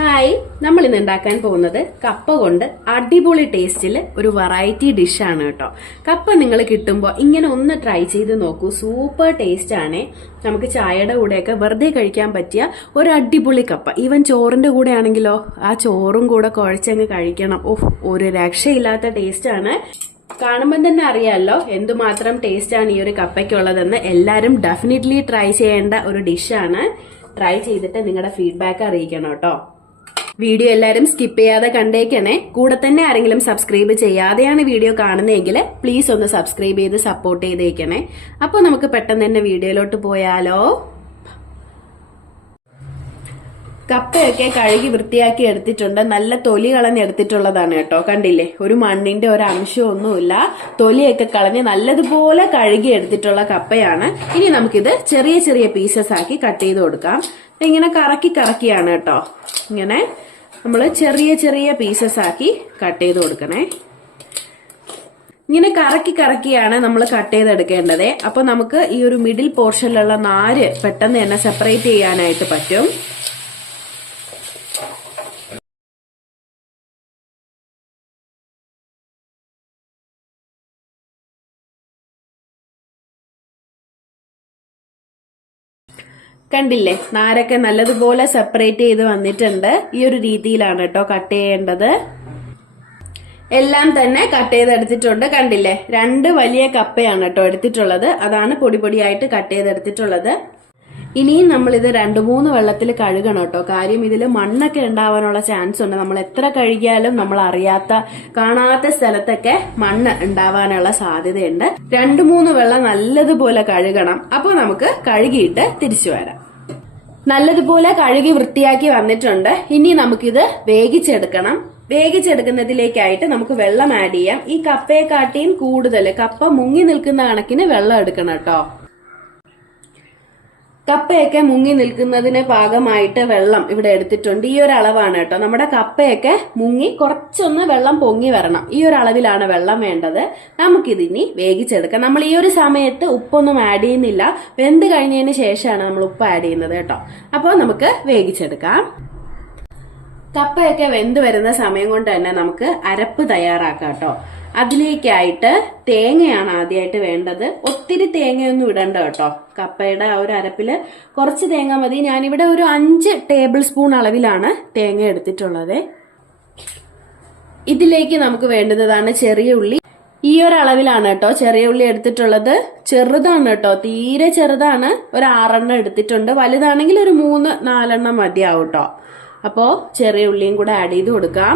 Hi, നമ്മൾ ഇന്ന് ഉണ്ടാക്കാൻ പോകുന്നത് കപ്പ കൊണ്ട് അടിപൊളി ടേസ്റ്റിൽ ഒരു വെറൈറ്റി ഡിഷാണ് കേട്ടോ. കപ്പ നിങ്ങൾ കിട്ടുമ്പോൾ ഇങ്ങനെ ഒന്ന് ട്രൈ ചെയ്ത് നോക്കൂ. സൂപ്പർ ടേസ്റ്റ് ആണ്. നമുക്ക് ചായയുടെ കൂടെയൊക്കെ വെറുതെ കഴിക്കാൻ പറ്റിയ ഒരു അടിപൊളി കപ്പ. ഈവൻ ചോറിന്റെ കൂടെ ആണെങ്കിലോ ആ ചോറും കൂടെ കുഴച്ചങ്ങ് കഴിക്കണം. ഒരു രക്ഷയില്ലാത്ത ടേസ്റ്റ് ആണ്. കാണുമ്പോൾ തന്നെ അറിയാമല്ലോ എന്തുമാത്രം ടേസ്റ്റ് ആണ് ഈ ഒരു കപ്പയ്ക്കുള്ളതെന്ന്. എല്ലാവരും ഡെഫിനറ്റ്ലി ട്രൈ ചെയ്യേണ്ട ഒരു ഡിഷാണ്. ട്രൈ ചെയ്തിട്ട് നിങ്ങളുടെ ഫീഡ്ബാക്ക് അറിയിക്കണം കേട്ടോ. വീഡിയോ എല്ലാവരും സ്കിപ്പ് ചെയ്യാതെ കണ്ടേക്കണേ. കൂടെ തന്നെ ആരെങ്കിലും സബ്സ്ക്രൈബ് ചെയ്യാതെയാണ് വീഡിയോ കാണുന്നതെങ്കിൽ പ്ലീസ് ഒന്ന് സബ്സ്ക്രൈബ് ചെയ്ത് സപ്പോർട്ട് ചെയ്തേക്കണേ. അപ്പോൾ നമുക്ക് പെട്ടെന്ന് തന്നെ വീഡിയോയിലോട്ട് പോയാലോ. കപ്പയൊക്കെ കഴുകി വൃത്തിയാക്കി എടുത്തിട്ടുണ്ട്. നല്ല തൊലി കളഞ്ഞ് എടുത്തിട്ടുള്ളതാണ് കേട്ടോ. കണ്ടില്ലേ, ഒരു മണ്ണിന്റെ ഒരു അംശമൊന്നുമില്ല. തൊലിയൊക്കെ കളഞ്ഞ് നല്ലതുപോലെ കഴുകി എടുത്തിട്ടുള്ള കപ്പയാണ്. ഇനി നമുക്കിത് ചെറിയ ചെറിയ പീസസ് ആക്കി കട്ട് ചെയ്ത് കൊടുക്കാം. ഇങ്ങനെ കറക്കിയാണ് കേട്ടോ. ഇങ്ങനെ നമ്മൾ ചെറിയ ചെറിയ പീസസ് ആക്കി കട്ട് ചെയ്ത് കൊടുക്കണേ. ഇങ്ങനെ കറക്കിയാണ് നമ്മൾ കട്ട് ചെയ്തെടുക്കേണ്ടത്. അപ്പൊ നമുക്ക് ഈ ഒരു മിഡിൽ പോർഷനിലുള്ള നാര് പെട്ടെന്ന് തന്നെ സെപ്പറേറ്റ് ചെയ്യാനായിട്ട് പറ്റും. കണ്ടില്ലേ, നാരൊക്കെ നല്ലതുപോലെ സെപ്പറേറ്റ് ചെയ്ത് വന്നിട്ടുണ്ട്. ഈ ഒരു രീതിയിലാണ് കേട്ടോ കട്ട് ചെയ്യേണ്ടത്. എല്ലാം തന്നെ കട്ട് ചെയ്തെടുത്തിട്ടുണ്ട്. കണ്ടില്ലേ, 2 വലിയ കപ്പയാണ് കേട്ടോ എടുത്തിട്ടുള്ളത്. അതാണ് പൊടിയായിട്ട് കട്ട് ചെയ്തെടുത്തിട്ടുള്ളത്. ഇനിയും നമ്മൾ ഇത് 2-3 വെള്ളത്തിൽ കഴുകണം കേട്ടോ. കാര്യം ഇതിൽ മണ്ണൊക്കെ ഉണ്ടാവാനുള്ള ചാൻസ് ഉണ്ട്. നമ്മൾ എത്ര കഴുകിയാലും നമ്മൾ അറിയാത്ത കാണാത്ത സ്ഥലത്തൊക്കെ മണ്ണ് ഉണ്ടാവാനുള്ള സാധ്യതയുണ്ട്. 2-3 വെള്ളം നല്ലതുപോലെ കഴുകണം. അപ്പോൾ നമുക്ക് കഴുകിയിട്ട് തിരിച്ചു വരാം. നല്ലതുപോലെ കഴുകി വൃത്തിയാക്കി വന്നിട്ടുണ്ട്. ഇനി നമുക്കിത് വേവിച്ചെടുക്കണം. വേവിച്ചെടുക്കുന്നതിലേക്കായിട്ട് നമുക്ക് വെള്ളം ആഡ് ചെയ്യാം. ഈ കപ്പയെക്കാട്ടിയും കൂടുതൽ കപ്പ മുങ്ങി നിൽക്കുന്ന കണക്കിന് വെള്ളം എടുക്കണം കേട്ടോ. കപ്പയൊക്കെ മുങ്ങി നിൽക്കുന്നതിന് പാകമായിട്ട് വെള്ളം ഇവിടെ എടുത്തിട്ടുണ്ട്. ഈ ഒരു അളവാണ് കേട്ടോ. നമ്മുടെ കപ്പയൊക്കെ മുങ്ങി കുറച്ചൊന്ന് വെള്ളം പൊങ്ങി വരണം. ഈ ഒരു അളവിലാണ് വെള്ളം വേണ്ടത്. നമുക്കിതിനി വേവിച്ചെടുക്കാം. നമ്മൾ ഈ ഒരു സമയത്ത് ഉപ്പൊന്നും ആഡ് ചെയ്യുന്നില്ല. വെന്ത് കഴിഞ്ഞതിന് ശേഷമാണ് നമ്മൾ ഉപ്പ് ആഡ് ചെയ്യുന്നത് കേട്ടോ. അപ്പോൾ നമുക്ക് വേവിച്ചെടുക്കാം. കപ്പയൊക്കെ വെന്ത് വരുന്ന സമയം കൊണ്ട് തന്നെ നമുക്ക് അരപ്പ് തയ്യാറാക്കാം കേട്ടോ. അതിലേക്കായിട്ട് തേങ്ങയാണ് ആദ്യമായിട്ട് വേണ്ടത്. ഒത്തിരി തേങ്ങയൊന്നും ഇടണ്ട കേട്ടോ. കപ്പയുടെ ആ ഒരു അരപ്പില് കുറച്ച് തേങ്ങ മതി. ഞാനിവിടെ ഒരു 5 ടേബിൾ സ്പൂൺ അളവിലാണ് തേങ്ങ എടുത്തിട്ടുള്ളത്. ഇതിലേക്ക് നമുക്ക് വേണ്ടുന്നതാണ് ചെറിയ ഉള്ളി. ഈ ഒരു അളവിലാണ് കേട്ടോ ചെറിയ ഉള്ളി എടുത്തിട്ടുള്ളത്. ചെറുതാണ് കേട്ടോ, തീരെ ചെറുതാണ്. ഒരു 6 എണ്ണം എടുത്തിട്ടുണ്ട്. വലുതാണെങ്കിൽ ഒരു 3-4 എണ്ണം മതിയാവും കേട്ടോ. അപ്പോ ചെറിയ ഉള്ളിയും കൂടെ ആഡ് ചെയ്ത് കൊടുക്കാം.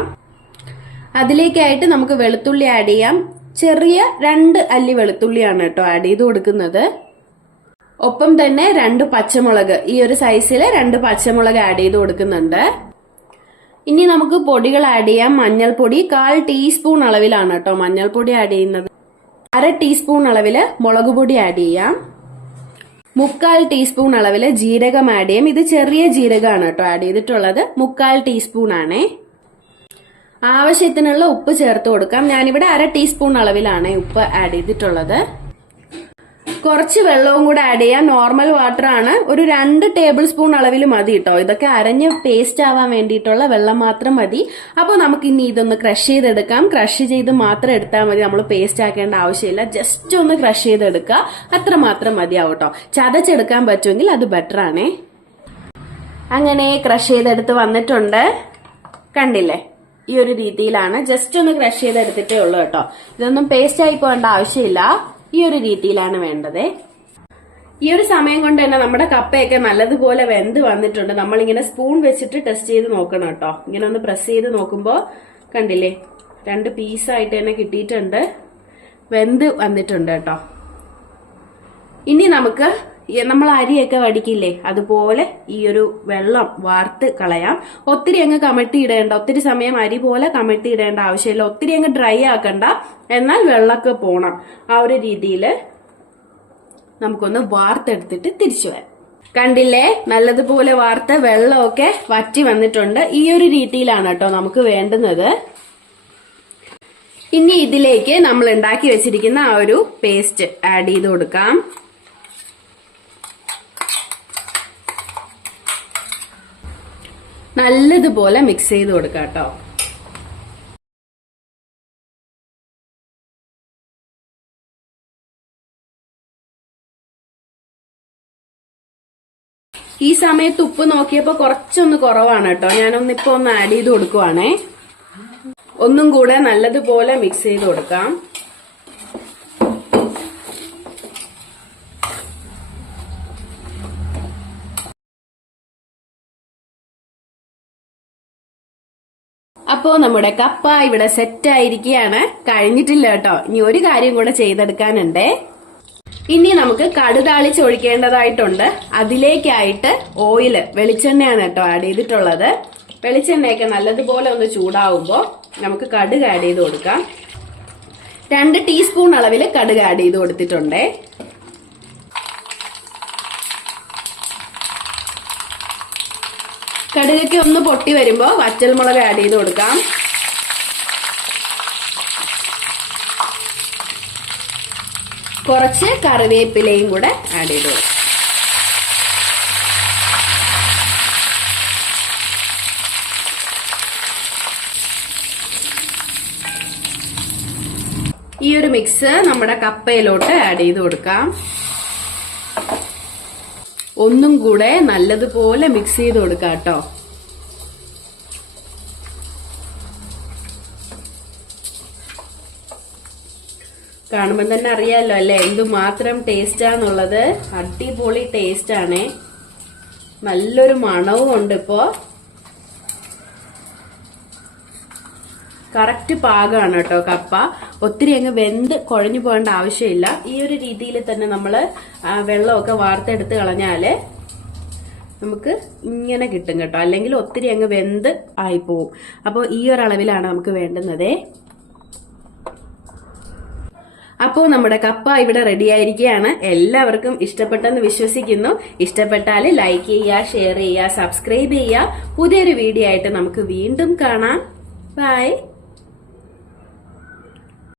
അതിലേക്കായിട്ട് നമുക്ക് വെളുത്തുള്ളി ആഡ് ചെയ്യാം. ചെറിയ 2 അല്ലി വെളുത്തുള്ളിയാണ് കേട്ടോ ആഡ് ചെയ്ത് കൊടുക്കുന്നത്. ഒപ്പം തന്നെ 2 പച്ചമുളക്, ഈ ഒരു സൈസില് 2 പച്ചമുളക് ആഡ് ചെയ്ത് കൊടുക്കുന്നുണ്ട്. ഇനി നമുക്ക് പൊടികൾ ആഡ് ചെയ്യാം. മഞ്ഞൾപ്പൊടി 1/4 ടീസ്പൂൺ അളവിലാണ് കേട്ടോ മഞ്ഞൾപ്പൊടി ആഡ് ചെയ്യുന്നത്. 1/2 ടീസ്പൂൺ അളവില് മുളക് പൊടി ആഡ് ചെയ്യാം. 3/4 ടീസ്പൂൺ അളവില് ജീരകം ആഡ് ചെയ്യാം. ഇത് ചെറിയ ജീരകമാണ് കേട്ടോ ആഡ് ചെയ്തിട്ടുള്ളത്. 3/4 ടീസ്പൂൺ ആണേ. ആവശ്യത്തിനുള്ള ഉപ്പ് ചേർത്ത് കൊടുക്കാം. ഞാനിവിടെ 1/2 ടീസ്പൂൺ അളവിലാണ് ഉപ്പ് ആഡ് ചെയ്തിട്ടുള്ളത്. കുറച്ച് വെള്ളവും കൂടെ ആഡ് ചെയ്യാം. നോർമൽ വാട്ടർ ആണ്. ഒരു 2 ടേബിൾ സ്പൂൺ അളവിൽ മതി കേട്ടോ. ഇതൊക്കെ അരഞ്ഞ് പേസ്റ്റ് ആവാൻ വേണ്ടിയിട്ടുള്ള വെള്ളം മാത്രം മതി. അപ്പോൾ നമുക്ക് ഇനി ഇതൊന്ന് ക്രഷ് ചെയ്തെടുക്കാം. ക്രഷ് ചെയ്ത് മാത്രം എടുത്താൽ മതി. നമ്മൾ പേസ്റ്റ് ആക്കേണ്ട ആവശ്യമില്ല. ജസ്റ്റ് ഒന്ന് ക്രഷ് ചെയ്തെടുക്കുക, അത്ര മാത്രം മതിയാവും കേട്ടോ. ചതച്ചെടുക്കാൻ പറ്റുമെങ്കിൽ അത് ബെറ്റർ ആണേ. അങ്ങനെ ക്രഷ് ചെയ്തെടുത്ത് വന്നിട്ടുണ്ട്. കണ്ടില്ലേ, ഈ ഒരു രീതിയിലാണ്. ജസ്റ്റ് ഒന്ന് ക്രഷ് ചെയ്തെടുത്തിട്ടേ ഉള്ളൂ കേട്ടോ. ഇതൊന്നും പേസ്റ്റ് ആയി പോകേണ്ട ആവശ്യമില്ല. ഈ ഒരു രീതിയിലാണ് വേണ്ടത്. ഈ ഒരു സമയം കൊണ്ട് തന്നെ നമ്മുടെ കപ്പയൊക്കെ നല്ലതുപോലെ വെന്ത് വന്നിട്ടുണ്ട്. നമ്മളിങ്ങനെ സ്പൂൺ വെച്ചിട്ട് ടെസ്റ്റ് ചെയ്ത് നോക്കണം കേട്ടോ. ഇങ്ങനെ ഒന്ന് പ്രസ് ചെയ്ത് നോക്കുമ്പോൾ കണ്ടില്ലേ, 2 പീസായിട്ട് തന്നെ കിട്ടിയിട്ടുണ്ട്. വെന്ത് വന്നിട്ടുണ്ട് കേട്ടോ. ഇനി നമുക്ക് നമ്മൾ അരിയൊക്കെ വടിക്കില്ലേ, അതുപോലെ ഈ ഒരു വെള്ളം വാർത്ത് കളയാം. ഒത്തിരി അങ്ങ് കമഴ്ത്തി ഇടേണ്ട. ഒത്തിരി സമയം അരി പോലെ കമഴ്ത്തി ഇടേണ്ട ആവശ്യമില്ല. ഒത്തിരി അങ്ങ് ഡ്രൈ ആക്കണ്ട. എന്നാൽ വെള്ളമൊക്കെ പോണം. ആ ഒരു രീതിയിൽ നമുക്കൊന്ന് വാർത്തെടുത്തിട്ട് തിരിച്ചു വരാം. കണ്ടില്ലേ, നല്ലതുപോലെ വാർത്ത വെള്ളമൊക്കെ വറ്റി വന്നിട്ടുണ്ട്. ഈ ഒരു രീതിയിലാണ് കേട്ടോ നമുക്ക് വേണ്ടുന്നത്. ഇനി ഇതിലേക്ക് നമ്മൾ ഉണ്ടാക്കി വെച്ചിരിക്കുന്ന ആ ഒരു പേസ്റ്റ് ആഡ് ചെയ്ത് കൊടുക്കാം. നല്ലതുപോലെ മിക്സ് ചെയ്ത് കൊടുക്കാം കേട്ടോ. ഈ സമയത്ത് ഉപ്പ് നോക്കിയപ്പോ കുറച്ചൊന്ന് കുറവാണ് കേട്ടോ. ഞാനൊന്നിപ്പോ ഒന്ന് ആഡ് ചെയ്ത് കൊടുക്കുവാണേ. ഒന്നും കൂടെ നല്ലതുപോലെ മിക്സ് ചെയ്ത് കൊടുക്കാം. അപ്പോ നമ്മുടെ കപ്പ ഇവിടെ സെറ്റ് ആയിരിക്കുകയാണ്. കഴിഞ്ഞിട്ടില്ല കേട്ടോ, ഇനി ഒരു കാര്യം കൂടെ ചെയ്തെടുക്കാനുണ്ടേ. ഇനി നമുക്ക് കടുതാളിച്ച് ഒഴിക്കേണ്ടതായിട്ടുണ്ട്. അതിലേക്കായിട്ട് ഓയില്, വെളിച്ചെണ്ണയാണ് കേട്ടോ ആഡ് ചെയ്തിട്ടുള്ളത്. വെളിച്ചെണ്ണയൊക്കെ നല്ലതുപോലെ ഒന്ന് ചൂടാവുമ്പോ നമുക്ക് കടുക് ആഡ് ചെയ്ത് കൊടുക്കാം. 2 ടീസ്പൂൺ അളവിൽ കടുക് ആഡ് ചെയ്ത് കൊടുത്തിട്ടുണ്ടേ. കടുകൊക്കെ ഒന്ന് പൊട്ടി വരുമ്പോ വറ്റൽമുളക് ആഡ് ചെയ്ത് കൊടുക്കാം. കുറച്ച് കറിവേപ്പിലയും കൂടെ ആഡ് ചെയ്ത് കൊടുക്കാം. ഈ ഒരു മിക്സ് നമ്മുടെ കപ്പയിലോട്ട് ആഡ് ചെയ്ത് കൊടുക്കാം. ഒന്നും കൂടെ നല്ലതുപോലെ മിക്സ് ചെയ്ത് കൊടുക്കാം കേട്ടോ. കാണുമ്പോൾ തന്നെ അറിയാലോ അല്ലെ എന്തുമാത്രം ടേസ്റ്റാന്നുള്ളത്. അടിപൊളി ടേസ്റ്റ് ആണ്. നല്ലൊരു മണവും ഉണ്ട്. ഇപ്പോ കറക്റ്റ് പാകമാണ് കേട്ടോ കപ്പ. ഒത്തിരി അങ്ങ് വെന്ത് കുഴഞ്ഞു പോകേണ്ട ആവശ്യമില്ല. ഈ ഒരു രീതിയിൽ തന്നെ നമ്മള് വെള്ളമൊക്കെ വാർത്തെടുത്ത് കളഞ്ഞാല് നമുക്ക് ഇങ്ങനെ കിട്ടും കേട്ടോ. അല്ലെങ്കിൽ ഒത്തിരി അങ്ങ് വെന്ത് ആയിപ്പോവും. അപ്പോൾ ഈ ഒരു അളവിലാണ് നമുക്ക് വേണ്ടുന്നത്. അപ്പോൾ നമ്മുടെ കപ്പ ഇവിടെ റെഡി ആയിരിക്കുകയാണ്. എല്ലാവർക്കും ഇഷ്ടപ്പെട്ടെന്ന് വിശ്വസിക്കുന്നു. ഇഷ്ടപ്പെട്ടാൽ ലൈക്ക് ചെയ്യുക, ഷെയർ ചെയ്യുക, സബ്സ്ക്രൈബ് ചെയ്യുക. പുതിയൊരു വീഡിയോ ആയിട്ട് നമുക്ക് വീണ്ടും കാണാം. ബൈ.